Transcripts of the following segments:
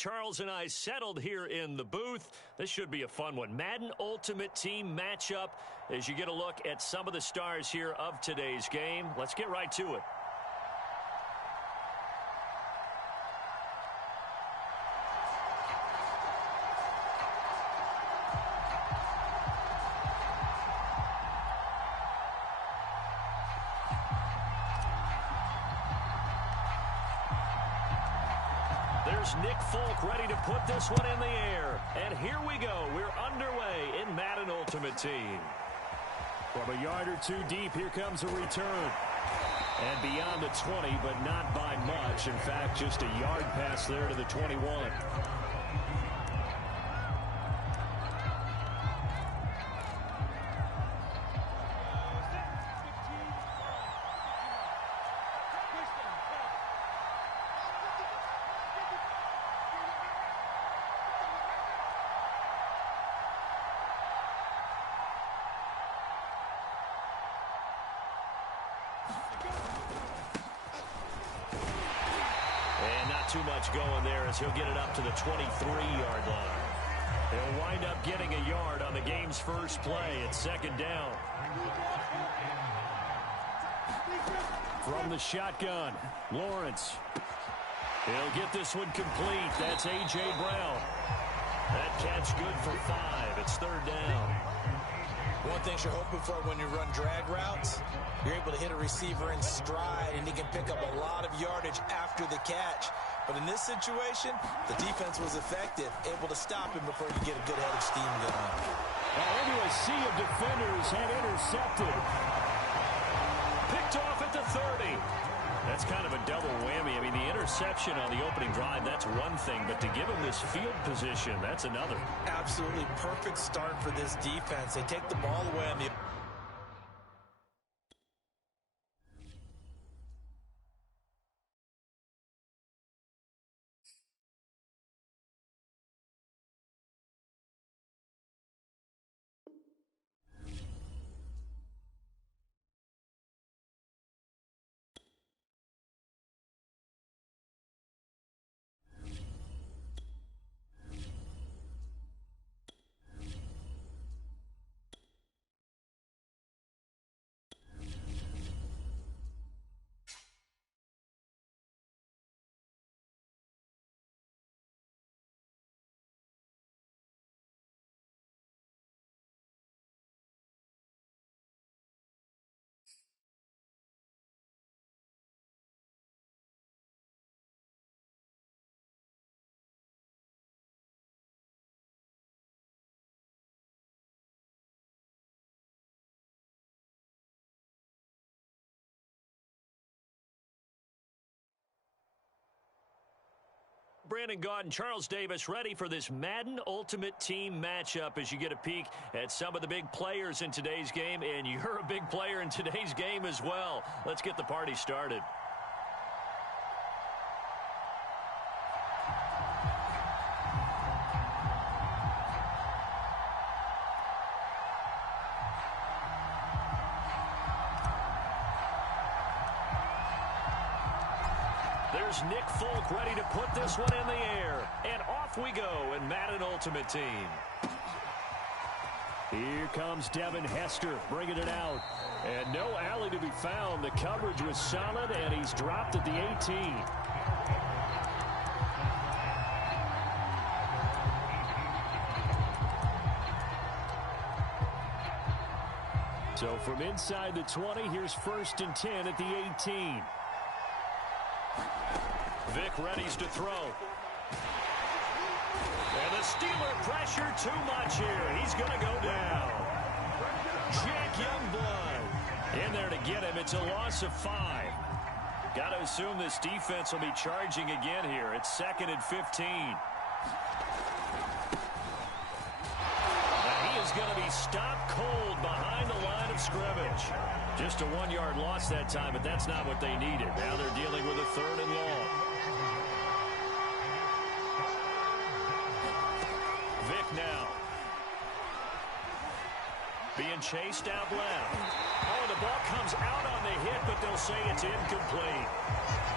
Charles and I settled here in the booth. This should be a fun one. Madden Ultimate Team matchup as you get a look at some of the stars here of today's game. Let's get right to it. There's Nick Folk ready to put this one in the air. And here we go. We're underway in Madden Ultimate Team. From a yard or two deep, here comes a return. And beyond the 20, but not by much. In fact, just a yard pass there to the 21. Too much going there as he'll get it up to the 23-yard line. He'll wind up getting a yard on the game's first play. It's second down. From the shotgun, Lawrence. He'll get this one complete. That's A.J. Brown. That catch good for 5. It's third down. One thing you're hoping for when you run drag routes, you're able to hit a receiver in stride, and he can pick up a lot of yardage after the catch. But in this situation, the defense was effective, able to stop him before you get a good head of steam going. Well, into a sea of defenders and intercepted. Picked off at the 30. That's kind of a double whammy. I mean, the interception on the opening drive, that's one thing. But to give him this field position, that's another. Absolutely perfect start for this defense. They take the ball away on the... Brandon Gaud and Charles Davis ready for this Madden Ultimate Team matchup as you get a peek at some of the big players in today's game, and you're a big player in today's game as well. Let's get the party started. There's Nick Folk ready to put this one in the air. And off we go in Madden Ultimate Team. Here comes Devin Hester bringing it out. And no alley to be found. The coverage was solid, and he's dropped at the 18. So from inside the 20, here's 1st and 10 at the 18. Vic readies to throw. And the Steeler pressure too much here. He's going to go down. Jack Youngblood in there to get him. It's a loss of 5. Got to assume this defense will be charging again here. It's 2nd and 15. Now he is going to be stopped cold behind the line of scrimmage. Just a 1-yard loss that time, but that's not what they needed. Now they're dealing with a 3rd and long. Vic now. Being chased out left. Oh, the ball comes out on the hit, but they'll say it's incomplete.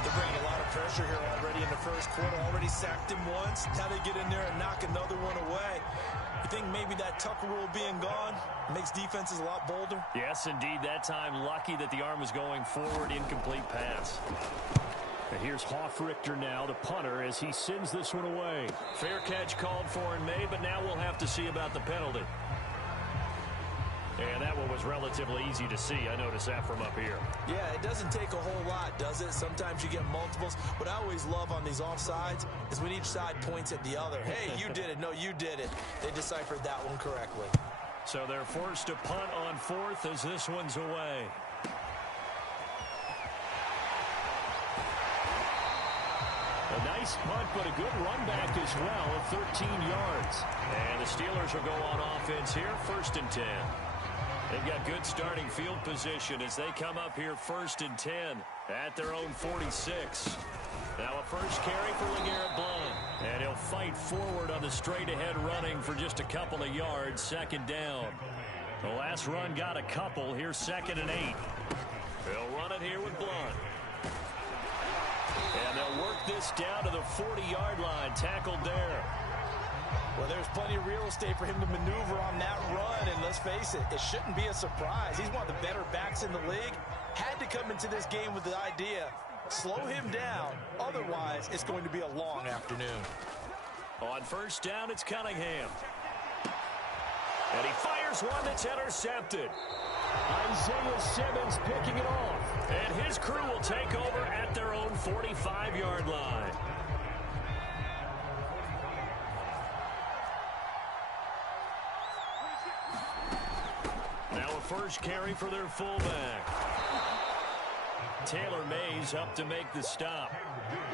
They're bringing a lot of pressure pressure here already in the first quarter. Already sacked him once. Now they get in there and knock another one away. You think maybe that Tucker rule being gone makes defenses a lot bolder? Yes, indeed. That time, lucky that the arm was going forward. Incomplete pass. And here's Hoffrichter now, the punter, as he sends this one away. Fair catch called for and made, but now we'll have to see about the penalty. And that one was relatively easy to see. I noticed that from up here. Yeah, it doesn't take a whole lot, does it? Sometimes you get multiples. What I always love on these offsides is when each side points at the other. Hey, you did it. No, you did it. They deciphered that one correctly. So they're forced to punt on fourth as this one's away. A nice punt, but a good run back as well of 13 yards. And the Steelers will go on offense here, 1st and 10. They've got good starting field position as they come up here 1st and 10 at their own 46. Now a first carry for LeGarrette Blount. And he'll fight forward on the straight-ahead running for just a couple of yards, 2nd down. The last run got a couple. Here's 2nd and 8. They'll run it here with Blount. And they'll work this down to the 40-yard line. Tackled there. Well, there's plenty of real estate for him to maneuver on that run. And let's face it, it shouldn't be a surprise. He's one of the better backs in the league. Had to come into this game with the idea, slow him down. Otherwise, it's going to be a long afternoon. On 1st down, it's Cunningham. And he fires one that's intercepted. Isaiah Simmons picking it off. And his crew will take over at their own 45-yard line. Now a first carry for their fullback. Taylor Mays up to make the stop.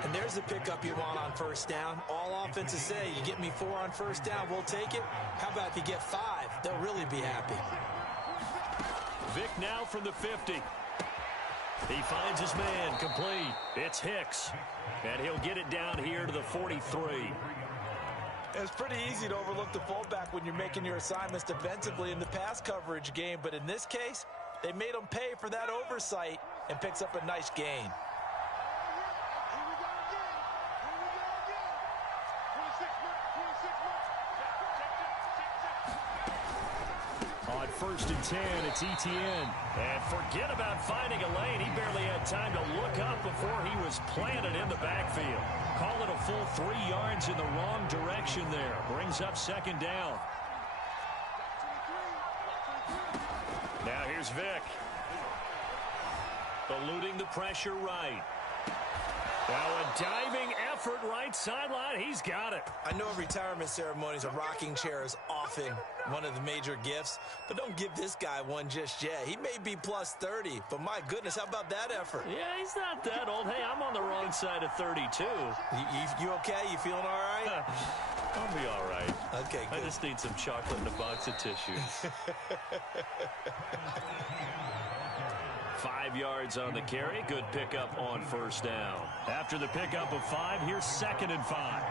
And there's the pickup you want on 1st down. All offenses say, you get me 4 on 1st down, we'll take it. How about if you get 5? They'll really be happy. Vick now from the 50. He finds his man, complete. It's Hicks. And he'll get it down here to the 43. It's pretty easy to overlook the fullback when you're making your assignments defensively in the pass coverage game. But in this case, they made him pay for that oversight and picks up a nice gain. On 1st and 10, it's Etienne. And forget about finding a lane. He barely had time to look up before he was planted in the backfield. Call it a full 3 yards in the wrong direction there. Brings up 2nd down. Now here's Vick. Eluding the pressure right. Now a diving effort right sideline. He's got it. I know retirement ceremonies, a rocking chair is often one of the major gifts, but don't give this guy one just yet. He may be plus 30, but my goodness, how about that effort? Yeah, he's not that old. Hey, I'm on the wrong side of 32. You okay? You feeling all right? I'll be all right. Okay, good. I just need some chocolate and a box of tissues. 5 yards on the carry. Good pickup on 1st down. After the pickup of 5, here's 2nd and 5.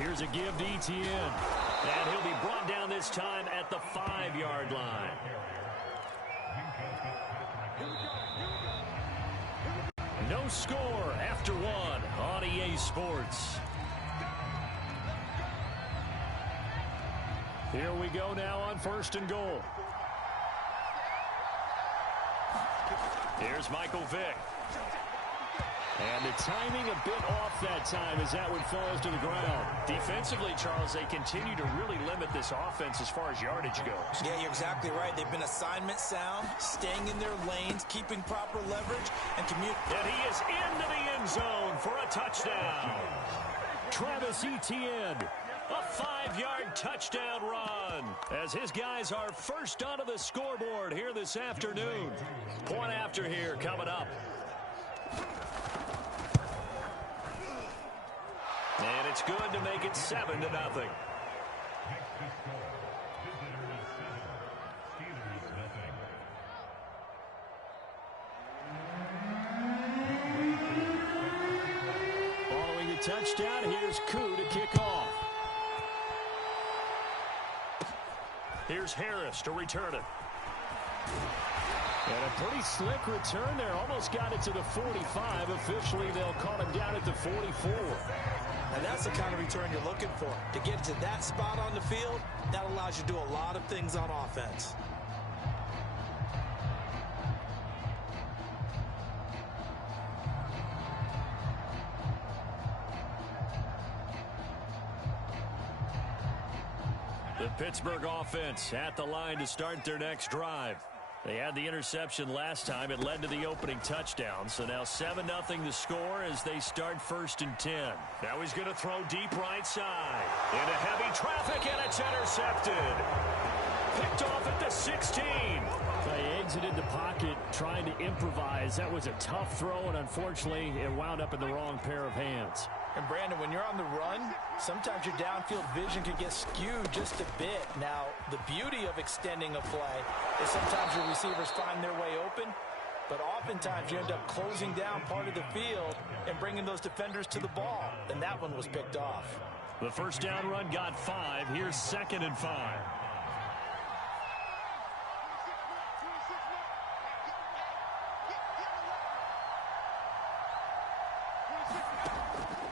Here's a give to Etienne. And he'll be brought down this time at the 5-yard line. No score after 1 on EA Sports. Here we go now on 1st and goal. Here's Michael Vick. And the timing a bit off that time as that one falls to the ground. Defensively, Charles, they continue to really limit this offense as far as yardage goes. Yeah, you're exactly right. They've been assignment sound, staying in their lanes, keeping proper leverage, and And he is into the end zone for a touchdown. Travis Etienne. A 5-yard touchdown run as his guys are first onto the scoreboard here this afternoon. Point after here coming up. And it's good to make it 7-0. Following the touchdown, here's Koo to kick off. Here's Harris to return it. And a Pretty slick return there. Almost got it to the 45. Officially, they'll call him down at the 44. And that's the kind of return you're looking for. To get to that spot on the field, that allows you to do a lot of things on offense. The Pittsburgh offense at the line to start their next drive. They had the interception last time. It led to the opening touchdown. So now 7-0 the score as they start 1st and 10. Now he's going to throw deep right side. Into heavy traffic, and it's intercepted. Picked off at the 16. They exited the pocket trying to improvise. That was a tough throw, and unfortunately, it wound up in the wrong pair of hands. And Brandon, when you're on the run, sometimes your downfield vision can get skewed just a bit. Now, the beauty of extending a play is sometimes your receivers find their way open, but oftentimes you end up closing down part of the field and bringing those defenders to the ball, and that one was picked off. The first down run got 5. Here's 2nd and 5.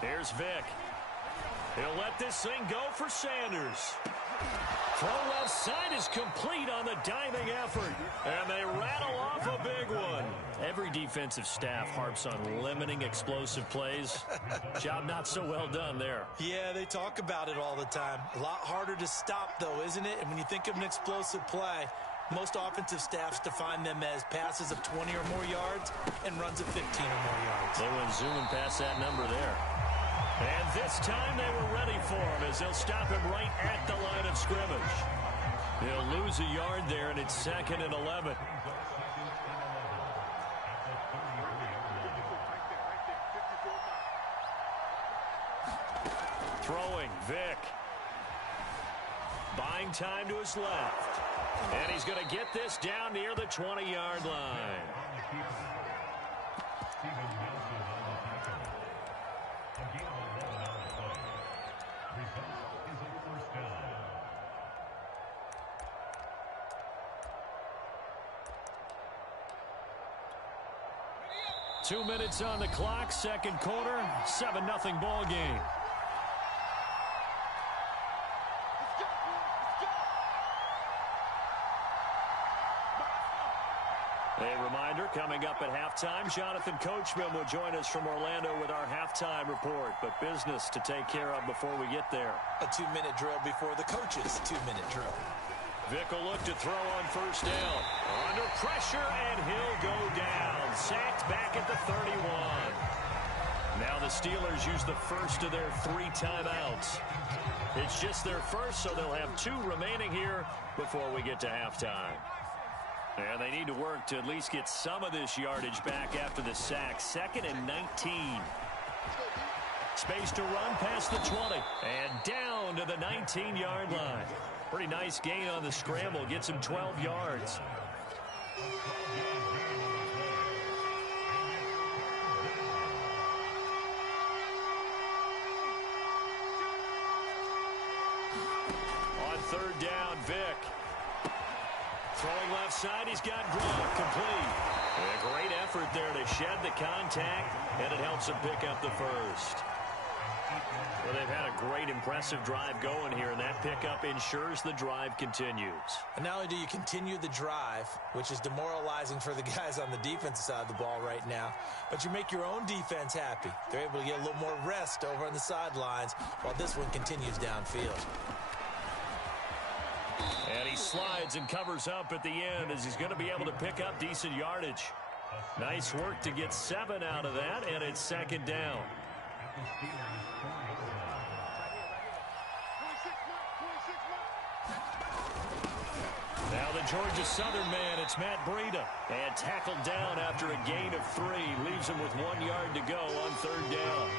Here's Vick. He'll let this thing go for Sanders. Throw left side is complete on the diving effort. And they rattle off a big one. Every defensive staff harps on limiting explosive plays. Job not so well done there. Yeah, they talk about it all the time. A lot harder to stop, though, isn't it? And when you think of an explosive play, most offensive staffs define them as passes of 20 or more yards and runs of 15 or more yards. They went zooming past that number there. And this time they were ready for him as they'll stop him right at the line of scrimmage. He'll lose a yard there, and it's 2nd and 11. Throwing, Vick. Buying time to his left. And he's going to get this down near the 20-yard line. 2 minutes on the clock, second quarter, 7-0 ball game. A reminder, coming up at halftime, Jonathan Coachman will join us from Orlando with our halftime report, but business to take care of before we get there. A 2-minute drill before the coach's 2-minute drill. Vick will look to throw on first down. Under pressure, and he'll go down. Sacked back at the 31. Now the Steelers use the first of their 3 timeouts. It's just their first, so they'll have 2 remaining here before we get to halftime. And they need to work to at least get some of this yardage back after the sack. 2nd and 19. Space to run past the 20. And down to the 19-yard line. Pretty nice gain on the scramble. Gets him 12 yards. On 3rd down, Vick. Throwing left side, he's got Gronk complete. A great effort there to shed the contact, and it helps him pick up the first. Well, they've had a great, impressive drive going here, and that pickup ensures the drive continues. And not only do you continue the drive, which is demoralizing for the guys on the defensive side of the ball right now, but you make your own defense happy. They're able to get a little more rest over on the sidelines while this one continues downfield. And he slides and covers up at the end as he's going to be able to pick up decent yardage. Nice work to get 7 out of that, and it's 2nd down. Now the Georgia Southern man, it's Matt Breida. And tackled down after a gain of 3. Leaves him with 1 yard to go on 3rd down.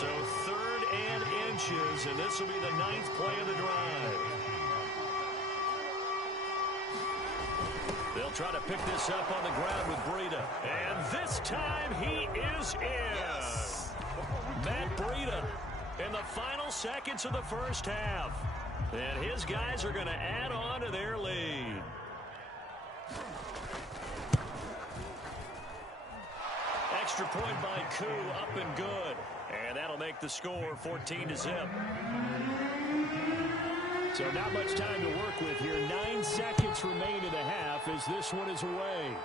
So 3rd and inches, and this will be the 9th play of the drive. They'll try to pick this up on the ground with Breida. And this time he is in. Yes. Matt Breida in the final seconds of the first half. And his guys are going to add on to their lead. extra point by Koo, up and good. And that'll make the score 14-0. So not much time to work with here. 9 seconds remain in the half as this one is away.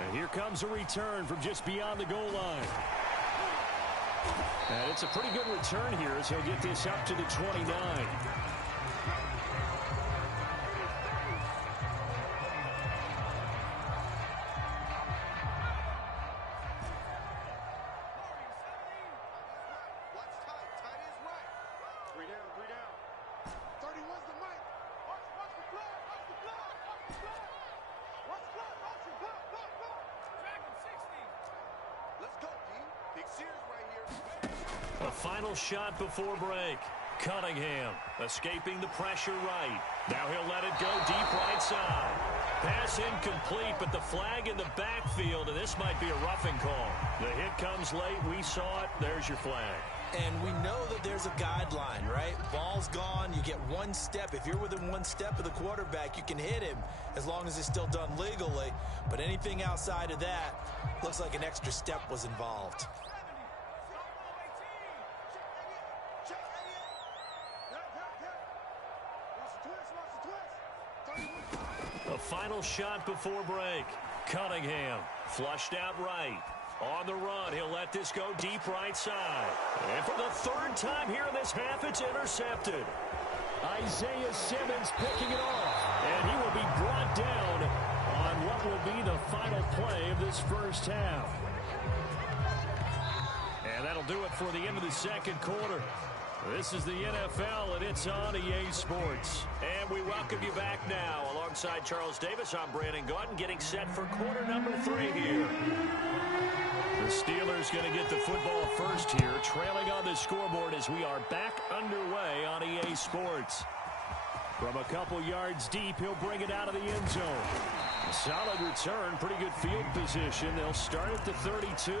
And here comes a return from just beyond the goal line. And it's a pretty good return here as he'll get this up to the 29. Final shot before break. Cunningham escaping the pressure right. Now he'll let it go deep right side. Pass incomplete, but the flag in the backfield, and this might be a roughing call. The hit comes late. We saw it. There's your flag. And we know that there's a guideline, right? Ball's gone. You get one step. If you're within one step of the quarterback, you can hit him as long as it's still done legally. But anything outside of that looks like an extra step was involved. A final shot before break. Cunningham flushed out right. On the run, he'll let this go deep right side. And for the third time here in this half, it's intercepted. Isaiah Simmons picking it off. And he will be brought down on what will be the final play of this first half. And that'll do it for the end of the second quarter. This is the NFL, and it's on EA Sports. And we welcome you back now. Alongside Charles Davis, I'm Brandon Gaudin, getting set for quarter number 3 here. The Steelers going to get the football first here, trailing on the scoreboard as we are back underway on EA Sports. From a couple yards deep, he'll bring it out of the end zone. A solid return, pretty good field position. They'll start at the 32.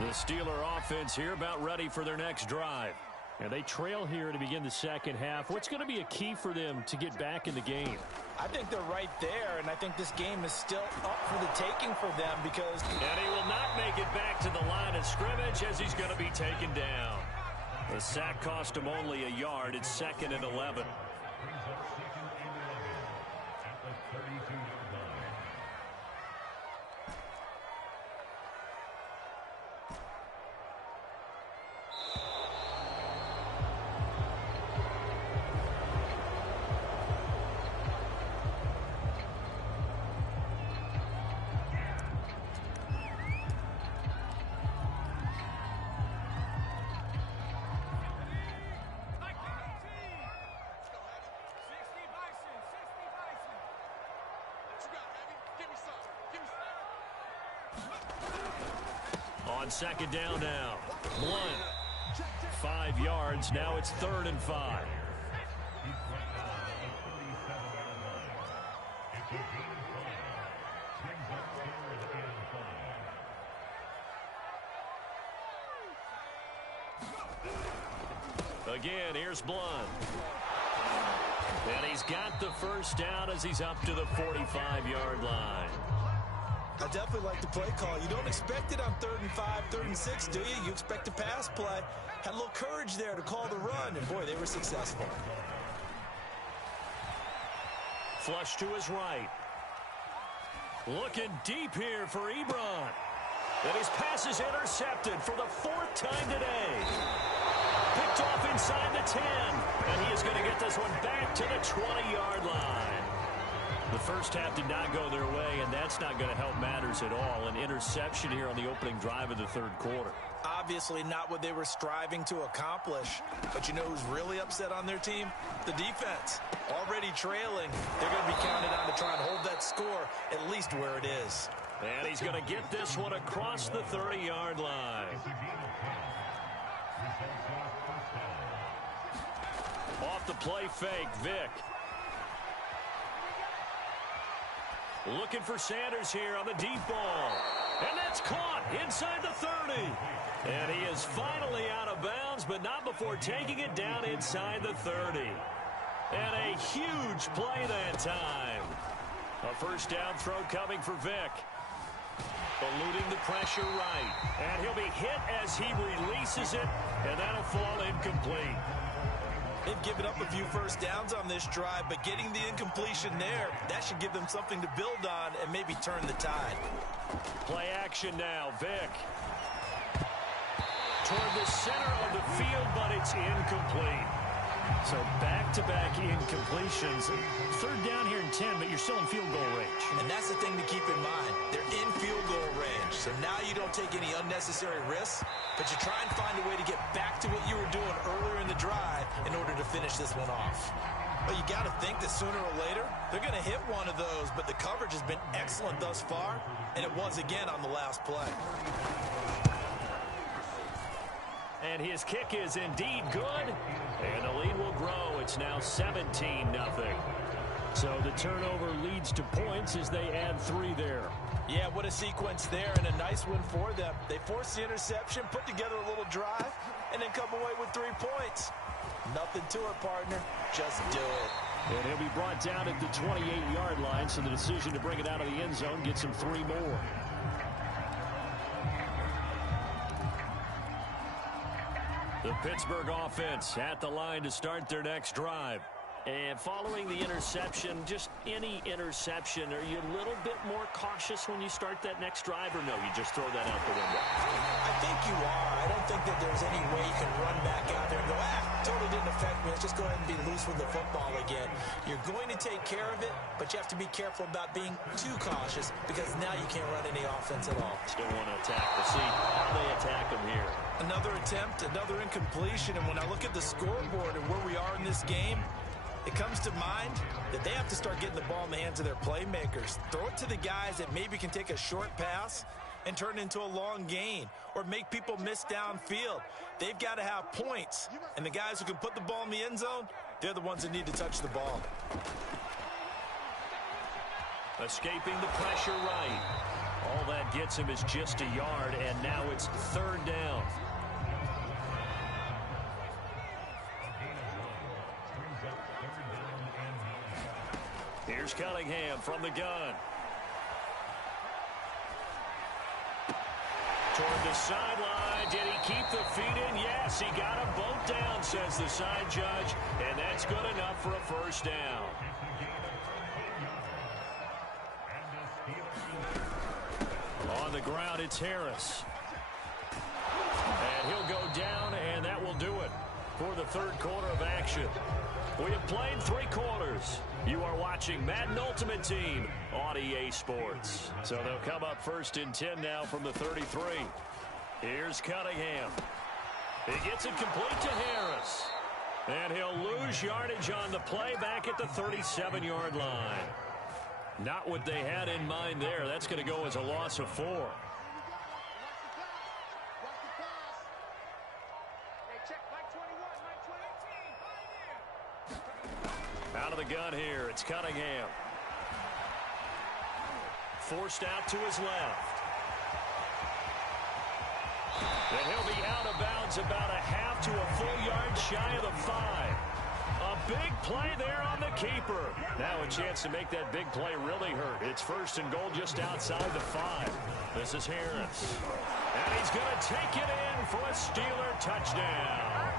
The Steeler offense here about ready for their next drive. And they trail here to begin the second half. What's going to be a key for them to get back in the game? I think they're right there, and I think this game is still up for the taking for them because... And he will not make it back to the line of scrimmage as he's going to be taken down. The sack cost him only a yard. It's 2nd and 11. On second down now. Blunt. 5 yards. Now it's 3rd and 5. Again, here's Blunt. And he's got the first down as he's up to the 45-yard line. I definitely like the play call. You don't expect it on 3rd and 5, 3rd and 6, do you? You expect a pass play. Had a little courage there to call the run, and boy, they were successful. Flush to his right. Looking deep here for Ebron. And his pass is intercepted for the 4th time today. Picked off inside the 10. And he is going to get this one back to the 20-yard line. The first half did not go their way, and that's not going to help matters at all. An interception here on the opening drive of the 3rd quarter. Obviously not what they were striving to accomplish. But you know who's really upset on their team? The defense. Already trailing. They're going to be counted on to try and hold that score at least where it is. And he's going to get this one across the 30-yard line. Off the play fake, Vick. Looking for Sanders here on the deep ball. And that's caught inside the 30. And he is finally out of bounds, but not before taking it down inside the 30. And a huge play that time. A first down throw coming for Vick. Eluding the pressure right. And he'll be hit as he releases it, and that'll fall incomplete. They've given up a few first downs on this drive, but getting the incompletion there, that should give them something to build on and maybe turn the tide. Play action now, Vick. Toward the center of the field, but it's incomplete. So back-to-back incompletions. Third down here in 10, but you're still in field goal range. And that's the thing to keep in mind. They're in field goal range. So now you don't take any unnecessary risks, but you try and find a way to get back to what you were doing earlier in the drive in order to finish this one off. But you got to think that sooner or later, they're going to hit one of those, but the coverage has been excellent thus far, and it was again on the last play. And his kick is indeed good. And the lead will grow. It's now 17-0. So the turnover leads to points as they add 3 there. Yeah, what a sequence there, and a nice one for them. They force the interception, put together a little drive, and then come away with 3 points. Nothing to it, partner. Just do it. And he'll be brought down at the 28-yard line, so the decision to bring it out of the end zone gets him 3 more. The Pittsburgh offense at the line to start their next drive. And following the interception, just any interception, are you a little bit more cautious when you start that next drive, or no, you just throw that out the window? I think you are. I don't think that there's any way you can run back out there and go, totally didn't affect me. Let's just go ahead and be loose with the football again. You're going to take care of it, but you have to be careful about being too cautious because now you can't run any offense at all. Still want to attack. We'll see how they attack them here. Another attempt, another incompletion, and when I look at the scoreboard and where we are in this game, it comes to mind that they have to start getting the ball in the hands of their playmakers. Throw it to the guys that maybe can take a short pass and turn it into a long gain or make people miss downfield. They've got to have points, and the guys who can put the ball in the end zone, they're the ones that need to touch the ball. Escaping the pressure right. All that gets him is just a yard, and now it's 3rd down. Here's Cunningham from the gun. Toward the sideline. Did he keep the feet in? Yes, he got them both down, says the side judge. And that's good enough for a first down. On the ground, it's Harris. And he'll go down, and that will do it for the 3rd quarter of action. We have played 3 quarters. You are watching Madden Ultimate Team on EA Sports. So they'll come up 1st and 10 now from the 33. Here's Cunningham. He gets it complete to Harris. And he'll lose yardage on the play back at the 37-yard line. Not what they had in mind there. That's going to go as a loss of 4. Out of the gun here, it's Cunningham. Forced out to his left. And he'll be out of bounds about a half to a full yard shy of the 5. A big play there on the keeper. Now a chance to make that big play really hurt. It's 1st and goal just outside the 5. This is Harris. And he's going to take it in for a Steeler touchdown.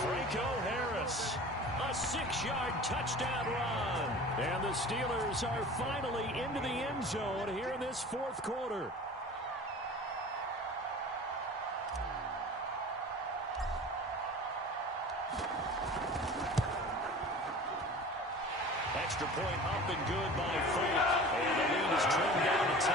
Franco Harris. A 6-yard touchdown run. And the Steelers are finally into the end zone here in this 4th quarter. Extra point up and good by Frank. And the lead is trimmed down to 10.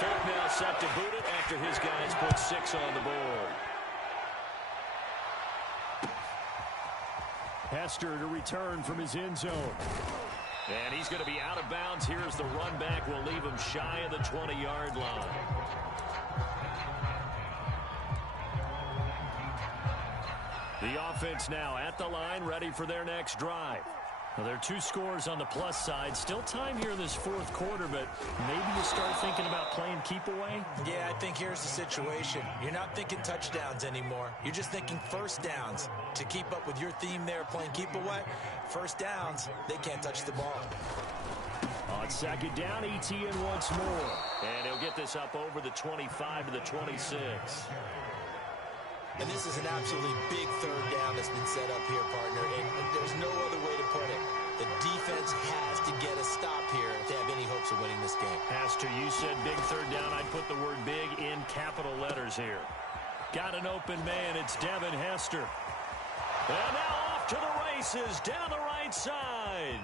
Frank now set to boot it after his guys put 6 on the board. Hester to return from his end zone. And he's going to be out of bounds. Here's the run back. Will leave him shy of the 20-yard line. The offense now at the line, ready for their next drive. Well, there are 2 scores on the plus side. Still time here in this fourth quarter, but maybe you start thinking about playing keep away? Yeah, I think here's the situation. You're not thinking touchdowns anymore. You're just thinking first downs. To keep up with your theme there, playing keep away, first downs, they can't touch the ball. On second down, ETN once more. And he'll get this up over the 25 to the 26. And this is an absolutely big third down that's been set up here, partner, and there's no other way to put it. The defense has to get a stop here if they have any hopes of winning this game. Pastor, you said big third down. I'd put the word big in capital letters here. Got an open man. It's Devin Hester. And now off to the races down the right side.